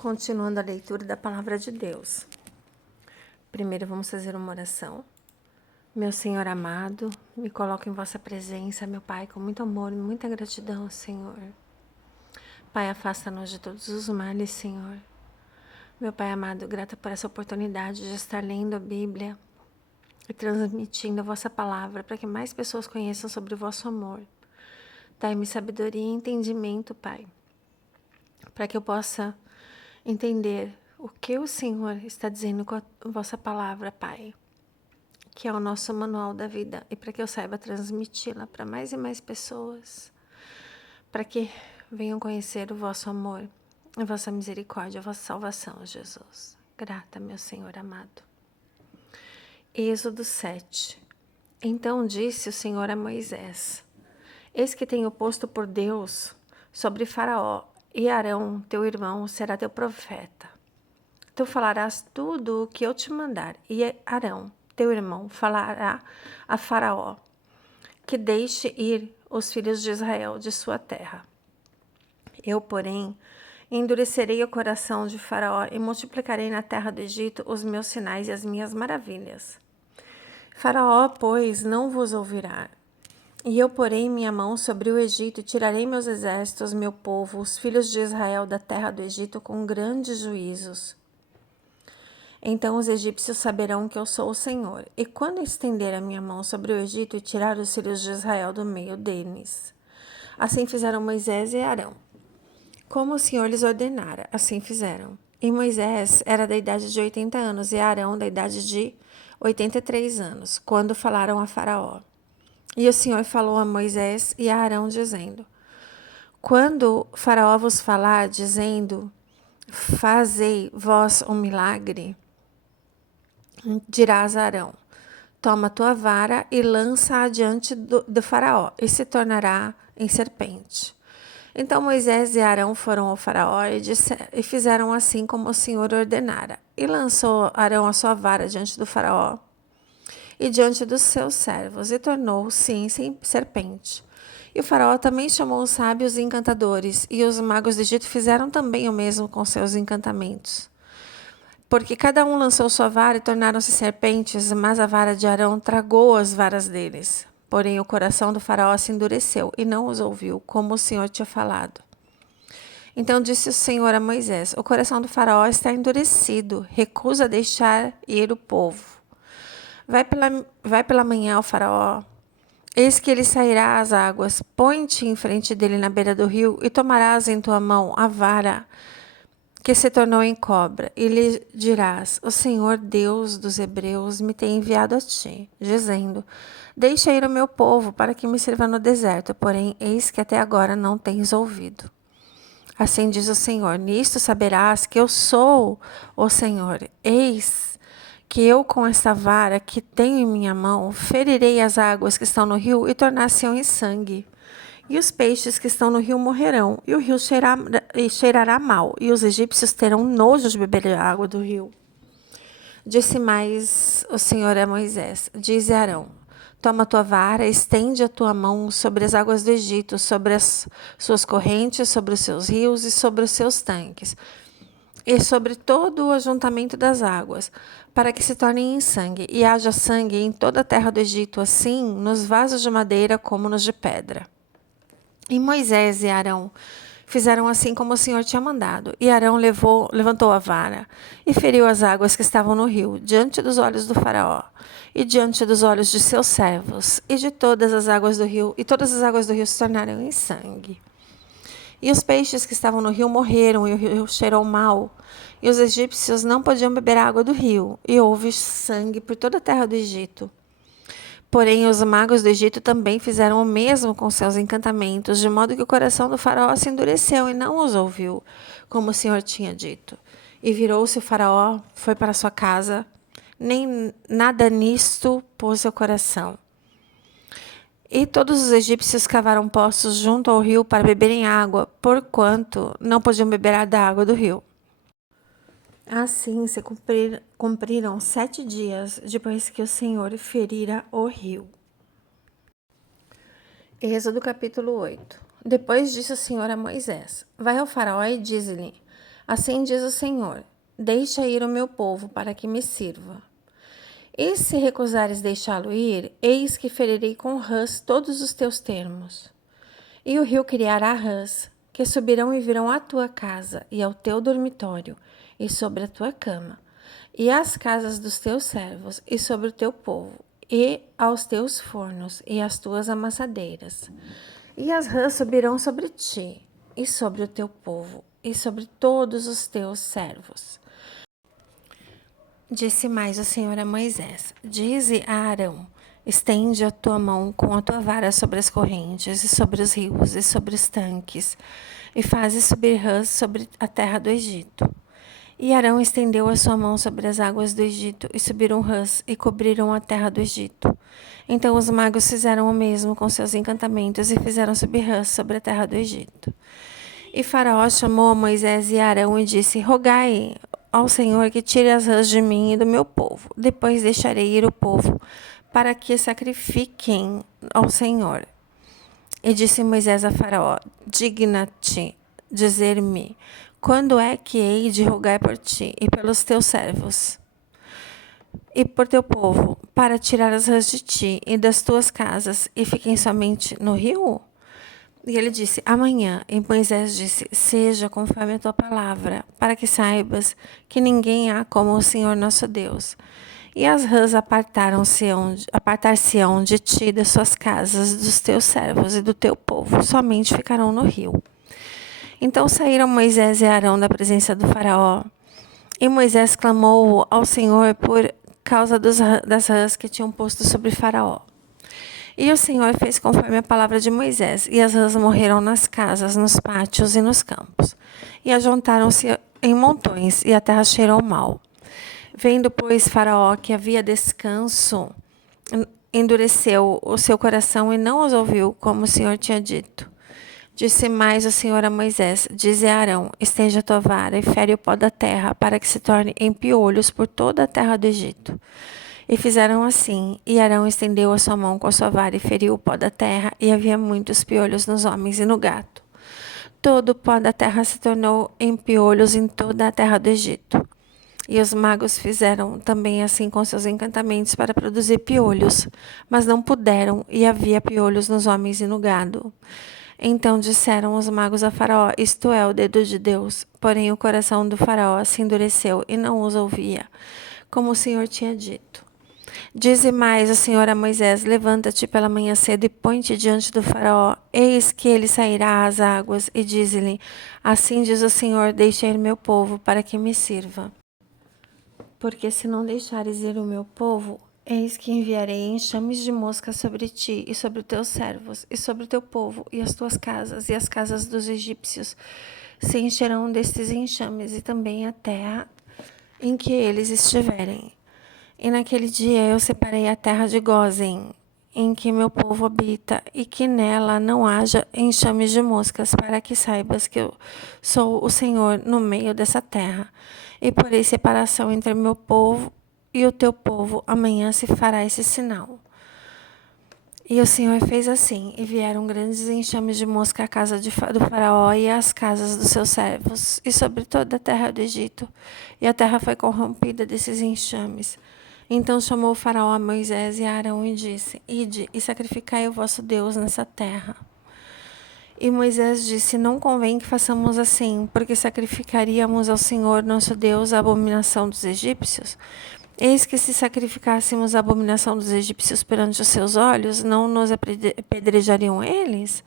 Continuando a leitura da palavra de Deus. Primeiro vamos fazer uma oração. Meu Senhor amado, me coloco em vossa presença, meu Pai, com muito amor e muita gratidão, Senhor. Pai, afasta-nos de todos os males, Senhor. Meu Pai amado, grata por essa oportunidade de estar lendo a Bíblia e transmitindo a vossa palavra para que mais pessoas conheçam sobre o vosso amor. Dai-me sabedoria e entendimento, Pai, para que eu possa entender o que o Senhor está dizendo com a vossa palavra, Pai, que é o nosso manual da vida, e para que eu saiba transmiti-la para mais e mais pessoas, para que venham conhecer o vosso amor, a vossa misericórdia, a vossa salvação, Jesus. Grata, meu Senhor amado. Êxodo 7. Então disse o Senhor a Moisés: Eis que tenho posto por Deus sobre Faraó, e Arão, teu irmão, será teu profeta. Tu falarás tudo o que eu te mandar, e Arão, teu irmão, falará a Faraó, que deixe ir os filhos de Israel de sua terra. Eu, porém, endurecerei o coração de Faraó e multiplicarei na terra do Egito os meus sinais e as minhas maravilhas. Faraó, pois, não vos ouvirá. E eu porei minha mão sobre o Egito e tirarei meus exércitos, meu povo, os filhos de Israel da terra do Egito com grandes juízos. Então os egípcios saberão que eu sou o Senhor. E quando estender a minha mão sobre o Egito e tirar os filhos de Israel do meio deles. Assim fizeram Moisés e Arão. Como o Senhor lhes ordenara, assim fizeram. E Moisés era da idade de 80 anos e Arão da idade de 83 anos, quando falaram a Faraó. E o Senhor falou a Moisés e a Arão, dizendo: Quando Faraó vos falar, dizendo: Fazei vós um milagre, dirás a Arão: Toma tua vara e lança-a diante do Faraó, e se tornará em serpente. Então Moisés e Arão foram ao Faraó e fizeram assim como o Senhor ordenara. E lançou Arão a sua vara diante do Faraó e diante dos seus servos, e tornou-se em serpente. E o Faraó também chamou os sábios e encantadores, e os magos do Egito fizeram também o mesmo com seus encantamentos. Porque cada um lançou sua vara e tornaram-se serpentes, mas a vara de Arão tragou as varas deles. Porém o coração do Faraó se endureceu e não os ouviu, como o Senhor tinha falado. Então disse o Senhor a Moisés: O coração do Faraó está endurecido, recusa deixar ir o povo. Vai pela manhã ao Faraó. Eis que ele sairá às águas. Põe-te em frente dele na beira do rio e tomarás em tua mão a vara que se tornou em cobra, e lhe dirás: O Senhor Deus dos Hebreus me tem enviado a ti, dizendo: Deixa ir o meu povo para que me sirva no deserto, porém eis que até agora não tens ouvido. Assim diz o Senhor: Nisto saberás que eu sou o Senhor. Eis que eu com esta vara que tenho em minha mão ferirei as águas que estão no rio e tornar-se-ão em sangue. E os peixes que estão no rio morrerão, e o rio cheirará mal, e os egípcios terão nojo de beber a água do rio. Disse mais o Senhor a Moisés: Dize a Arão: Toma a tua vara, estende a tua mão sobre as águas do Egito, sobre as suas correntes, sobre os seus rios e sobre os seus tanques, e sobre todo o ajuntamento das águas, para que se tornem em sangue, e haja sangue em toda a terra do Egito, assim nos vasos de madeira como nos de pedra. E Moisés e Arão fizeram assim como o Senhor tinha mandado. E Arão levantou a vara e feriu as águas que estavam no rio, diante dos olhos do Faraó, e diante dos olhos de seus servos, e de todas as águas do rio, e todas as águas do rio se tornaram em sangue. E os peixes que estavam no rio morreram, e o rio cheirou mal. E os egípcios não podiam beber a água do rio, e houve sangue por toda a terra do Egito. Porém, os magos do Egito também fizeram o mesmo com seus encantamentos, de modo que o coração do faraó se endureceu e não os ouviu, como o Senhor tinha dito. E virou-se o faraó, foi para sua casa, nem nada nisto pôs seu coração. E todos os egípcios cavaram poços junto ao rio para beberem água, porquanto não podiam beber da água do rio. Assim se cumpriram 7 dias depois que o Senhor ferira o rio. Êxodo capítulo 8. Depois disse o Senhor a Moisés: Vai ao faraó e dize-lhe: Assim diz o Senhor: deixa ir o meu povo para que me sirva. E se recusares deixá-lo ir, eis que ferirei com rãs todos os teus termos. E o rio criará rãs, que subirão e virão à tua casa, e ao teu dormitório, e sobre a tua cama, e às casas dos teus servos, e sobre o teu povo, e aos teus fornos, e às tuas amassadeiras. E as rãs subirão sobre ti, e sobre o teu povo, e sobre todos os teus servos. Disse mais o Senhor a Moisés: dize a Arão: estende a tua mão com a tua vara sobre as correntes, e sobre os rios, e sobre os tanques, e faze subir rãs sobre a terra do Egito. E Arão estendeu a sua mão sobre as águas do Egito, e subiram rãs, e cobriram a terra do Egito. Então os magos fizeram o mesmo com seus encantamentos, e fizeram subir rãs sobre a terra do Egito. E Faraó chamou a Moisés e Arão e disse: rogai ao Senhor que tire as rãs de mim e do meu povo. Depois deixarei ir o povo, para que sacrifiquem ao Senhor. E disse Moisés a Faraó: digna-te dizer-me, quando é que hei de rogar por ti e pelos teus servos e por teu povo, para tirar as rãs de ti e das tuas casas, e fiquem somente no rio? E ele disse: amanhã. E Moisés disse: seja conforme a tua palavra, para que saibas que ninguém há como o Senhor nosso Deus. E as rãs apartar-se-ão de ti, das suas casas, dos teus servos e do teu povo, somente ficarão no rio. Então saíram Moisés e Arão da presença do Faraó. E Moisés clamou ao Senhor por causa das rãs que tinham posto sobre Faraó. E o Senhor fez conforme a palavra de Moisés, e as rãs morreram nas casas, nos pátios e nos campos. E ajuntaram-se em montões, e a terra cheirou mal. Vendo, pois, Faraó que havia descanso, endureceu o seu coração e não os ouviu, como o Senhor tinha dito. Disse mais o Senhor a Moisés: dize a Arão: estende a tua vara e fere o pó da terra, para que se torne em piolhos por toda a terra do Egito. E fizeram assim, e Arão estendeu a sua mão com a sua vara e feriu o pó da terra, e havia muitos piolhos nos homens e no gado. Todo o pó da terra se tornou em piolhos em toda a terra do Egito. E os magos fizeram também assim com seus encantamentos para produzir piolhos, mas não puderam, e havia piolhos nos homens e no gado. Então disseram os magos a Faraó: isto é o dedo de Deus. Porém o coração do Faraó se endureceu e não os ouvia, como o Senhor tinha dito. Dize mais o Senhor a Moisés: levanta-te pela manhã cedo e põe-te diante do Faraó. Eis que ele sairá às águas, e dize-lhe: assim diz o Senhor: deixa ir meu povo, para que me sirva. Porque se não deixares ir o meu povo, eis que enviarei enxames de moscas sobre ti e sobre os teus servos, e sobre o teu povo, e as tuas casas, e as casas dos egípcios se encherão destes enxames, e também a terra em que eles estiverem. E naquele dia eu separei a terra de Gósen, em que meu povo habita, e que nela não haja enxames de moscas, para que saibas que eu sou o Senhor no meio dessa terra. E porei separação entre meu povo e o teu povo. Amanhã se fará esse sinal. E o Senhor fez assim, e vieram grandes enxames de mosca à casa do Faraó e às casas dos seus servos, e sobre toda a terra do Egito. E a terra foi corrompida desses enxames. Então chamou o Faraó a Moisés e a Arão e disse: ide e sacrificai o vosso Deus nessa terra. E Moisés disse: não convém que façamos assim, porque sacrificaríamos ao Senhor nosso Deus a abominação dos egípcios. Eis que se sacrificássemos a abominação dos egípcios perante os seus olhos, não nos apedrejariam eles?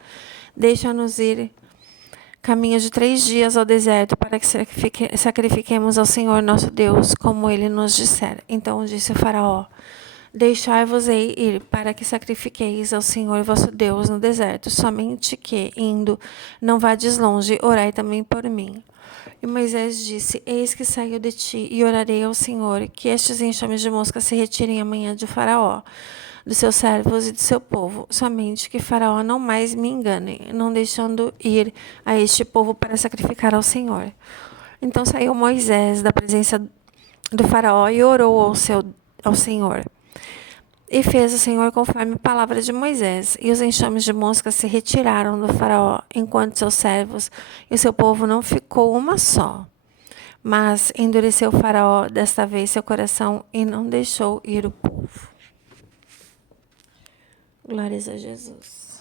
Deixa-nos ir caminho de 3 dias ao deserto, para que sacrifiquemos ao Senhor nosso Deus, como ele nos disser. Então disse o Faraó: deixai-vos-ei ir, para que sacrifiqueis ao Senhor vosso Deus no deserto, somente que, indo, não vades longe, orai também por mim. E Moisés disse: eis que saio de ti, e orarei ao Senhor, que estes enxames de mosca se retirem amanhã de Faraó, dos seus servos e do seu povo, somente que Faraó não mais me engane, não deixando ir a este povo para sacrificar ao Senhor. Então saiu Moisés da presença do Faraó e orou ao Senhor. E fez o Senhor conforme a palavra de Moisés, e os enxames de mosca se retiraram do Faraó, enquanto seus servos e o seu povo não ficou uma só. Mas endureceu Faraó desta vez seu coração e não deixou ir o povo. Glórias a Jesus.